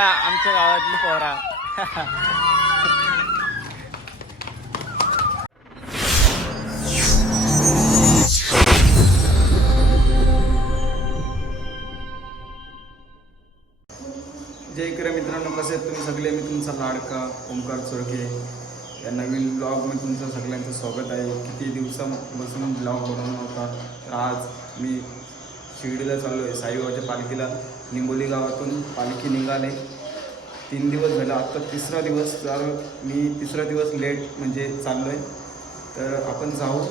आमच्या गावातली पोरा. जय इकडे मित्रांनो कसे आहेत तुम्ही सगळे? मी तुमचा लाडका ओंकार चोरके या नवीन ब्लॉगमध्ये तुमचं सगळ्यांचं स्वागत आहे. किती दिवसापासून ब्लॉग बनवला होता तर आज मी शिर्डीला चाललो आहे साईबाबाच्या पालखीला निंबोली गावातून पालखी निघाले. तीन दिवस झालं. आत्ता तिसरा दिवस. तर मी तिसरा दिवस लेट म्हणजे चाललो आहे तर आपण जाऊ.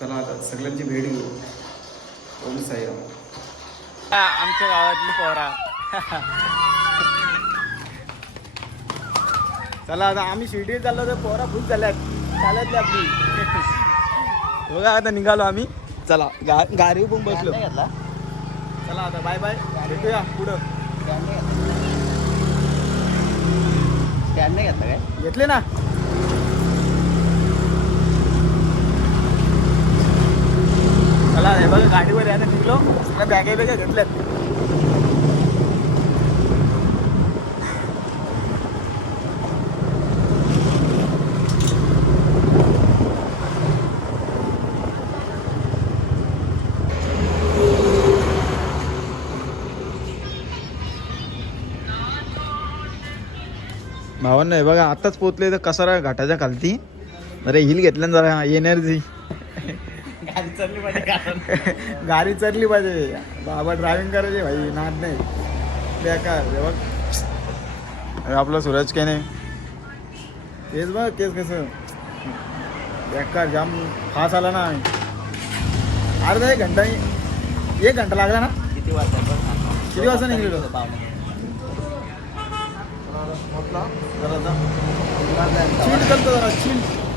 चला आता सगळ्यांची भेट घेऊ. ओम साईराम. आमच्या गावातली पोरा. चला आता आम्ही शिर्डी चाललो तर पोरा खूप झाल्यात. चालतली आपली. बघा आता निघालो आम्ही. चला गा गाडी पण बसलो. चला आता बाय बाय. भेटूया पुढं. स्टँड नाही घेतला काय? घेतले ना. चला हे बघा गाडीवर आता निघलो. बॅगे बॅगे घेतल्यात. भावांना हे बघा आताच पोचले तर कसारा घाटाच्या खालती. अरे हिल घेतल्यान जरा. एनर्जी. गाडी माझी कारण. गाडी चढली पाहिजे. बाबा ड्रायव्हिंग करायची भाई. नाद नाही. बेकार. हे बघ. अरे आपला सूरज काय नाही. तेच बघ केस कसं. बेकार. जाम फास आला ना अर्धा एक घंटा एक घंटा लागला ना? किती वाजता? किती वाजता निघलेलो? पावणे चिल करतो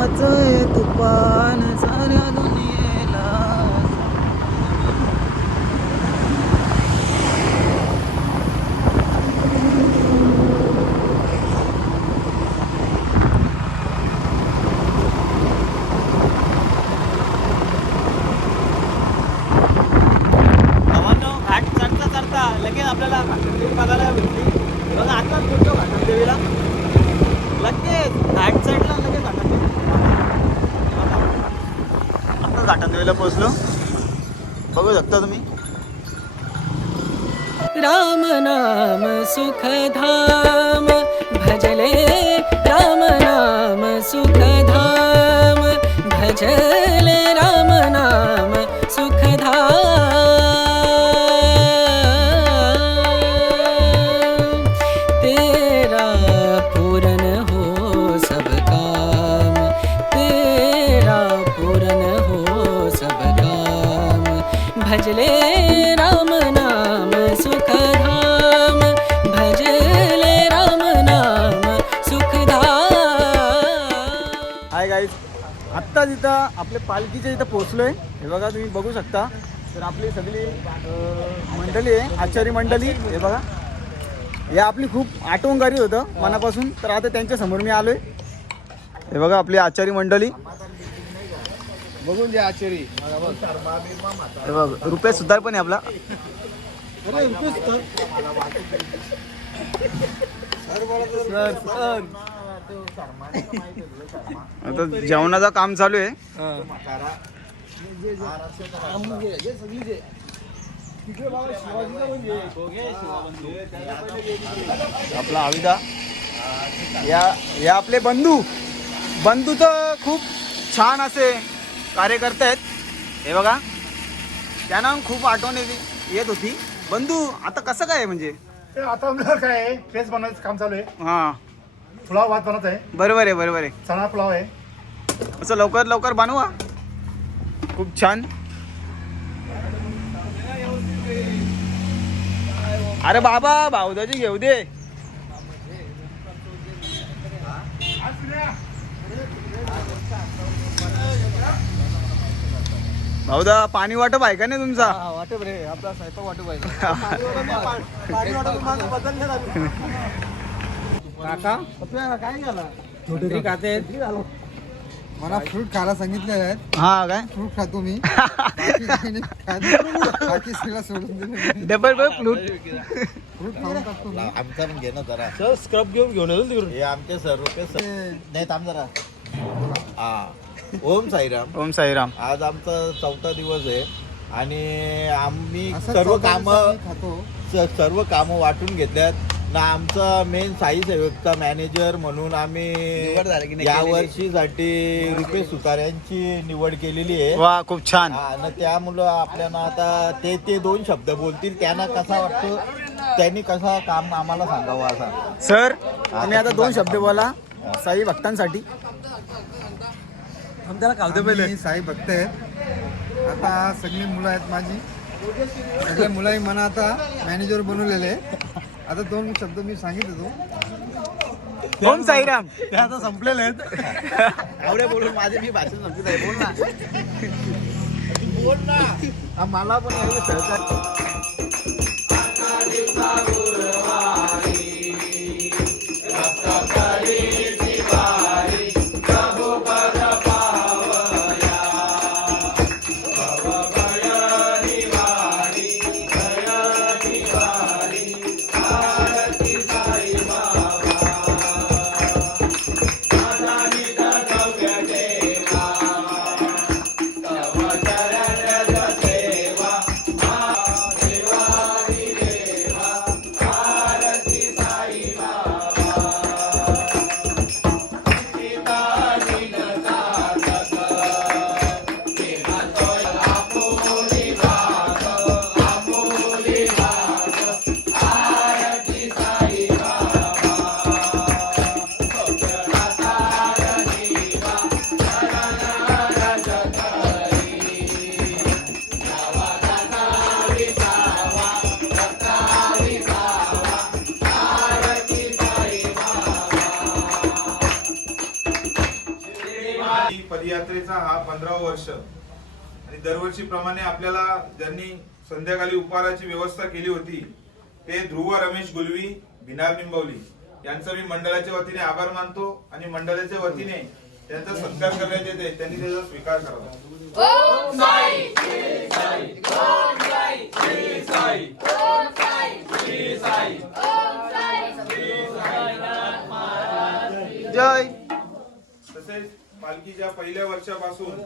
我真 आता पोहोचलो. बघू शकता तुम्ही. राम नाम सुखधाम भजले राम नाम सुखधाम भजले राम तिथं आपल्या पालखीच्या इथं पोहोचलोय. हे बघा तुम्ही बघू शकता. तर आपली सगळी मंडळी आहे आचारी मंडळी हे बघा. या आपली खूप आठवणगारी होतं मनापासून. तर आता त्यांच्यासमोर मी आलोय. हे बघा आपली आचारी मंडळी. बघून घ्या आचारी हे बघ रुपेश सुधार पण आहे आपला. आता जेवणाचं काम चालू आहे. आपला आविदा या या आपले बंधू. बंधू तर खूप छान असे कार्यकर्ते आहेत. हे बघा. त्यांना खूप आठवण येते- येत होती. बंधू आता कसं काय आहे म्हणजे? आता काय आहे? फेस बनवायचं काम चालू आहे. हां. पुलाव भात बनवत आहे बरोबर आहे बरोबर आहे. चणा पुलाव आहे. असं लवकर लवकर बनवा. खूप छान. अरे बाबा भाऊदाची घेऊ दे. भाऊदा पाणी वाटप आहे का नाही तुमचा? वाटप रे. आपला स्वयंपाक वाटप आहे. काका? काय झालं? छोटे खाते. मला फ्रूट खायला सांगितले आहेत. हा काय? फ्रूट खातो मी बाकी सगळं सोडून दिलं डबल फ्रूट खाऊन टाकतो मी आमचा पण घे ना जरा. सर स्क्रब घेऊन घेऊन येतो तिकडून. हे आमचे सर रुपये सर नाही थांब जरा. हा. ओम साईराम. ओम साईराम. आज आमचा चौथा दिवस आहे. आणि आम्ही सर्व काम सर्व कामं वाटून घेतल्यात. ना आमचा मेन साई सेवकचा मॅनेजर म्हणून आम्ही या वर्षीसाठी रुपेश सुतार यांची निवड केलेली आहे. वा खूप छान. हा, आणि त्यामुळं आपल्याला आता ते ते दोन शब्द बोलतील. त्यांना कसा वाटतो? त्यांनी कसा काम आम्हाला सांगावं असा. सर तुम्ही आता दोन शब्द बोला. साई भक्तांसाठी. साई भक्त आहेत. आता सगळी मुलं आहेत माझी. सगळ्या मुलाही मला आता मॅनेजर बनवलेले आहे. आता दोन शब्द मी सांगितलं तो ओम साईराम. ते आता संपलेले आहेत. एवढे बोलून माझे मी भाषण संपत आहे. बोल ना. बोल ना हा, मला पण एवढं वर्ष. आणि दरवर्षीप्रमाणे आपल्याला ज्यांनी संध्याकाळी उपहाराची व्यवस्था केली होती ते ध्रुव रमेश गुलवी भिनार निंबवली यांचा मी मंडळाच्या वतीने आभार मानतो आणि मंडळाच्या वतीने त्यांचा सत्कार करण्यात येते त्यांनी त्याचा स्वीकार करावा. जय. तसेच पालखीच्या पहिल्या वर्षापासून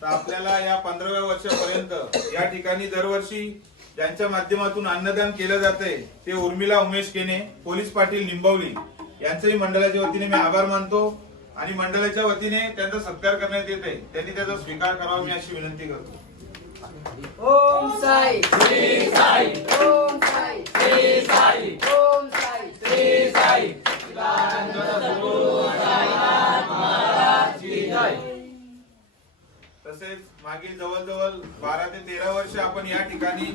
तर आपल्याला या पंधराव्या वर्षापर्यंत या ठिकाणी दरवर्षी ज्यांच्या माध्यमातून अन्नदान केलं जाते ते उर्मिला उमेश केने पोलीस पाटील निंबवली यांचंही मंडळाच्या वतीने मी आभार मानतो आणि मंडळाच्या वतीने त्यांचा सत्कार करण्यात येते त्यांनी त्याचा स्वीकार करावा मी अशी विनंती करतो. ओम साई. श्री साई. ओम साई श्री साई ओम साई श्री साई तसेच मागील जवळजवळ बारा ते तेरा वर्ष आपण या ठिकाणी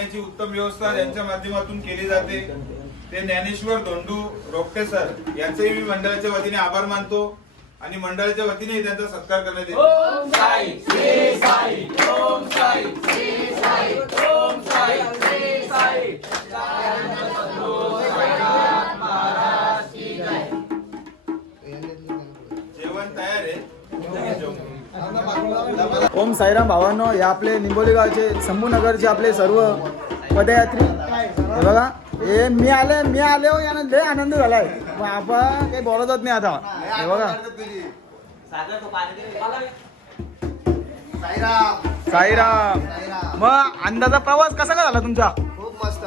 पाण्याची उत्तम व्यवस्था यांच्या माध्यमातून केली जाते. ते ज्ञानेश्वर धोंडू रोपटे सर यांचेही मी मंडळाच्या वतीने आभार मानतो आणि मंडळाच्या वतीने त्यांचा सत्कार करण्यात येतो. हो, हो. ओम साईराम भावांनो हे आपले निंबोली गावचे शंभूनगरचे आपले सर्व पदयात्री. हे बघा हे मी आले मी आले हो यानं लय आनंद झालाय. आपण काही बोलतच नाही आता. हे बघा. साईराम. मग अंदाजा प्रवास कसा का झाला तुमचा? खूप मस्त.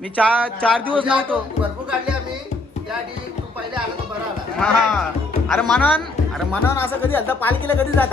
मी चार चार दिवस नव्हतो. भरपूर काढले आम्ही त्याआधी तू पहिले आला तर बरा आला. हा हा. अरे मनन अरे मनन असं कधी आता पालखीला कधी जात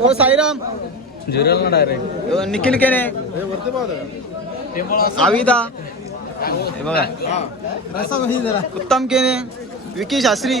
ओ साईराम। झिरल ना डायरेक्ट निखिल केने। आविदा। हे बघा. उत्तम केने। विकी शास्त्री.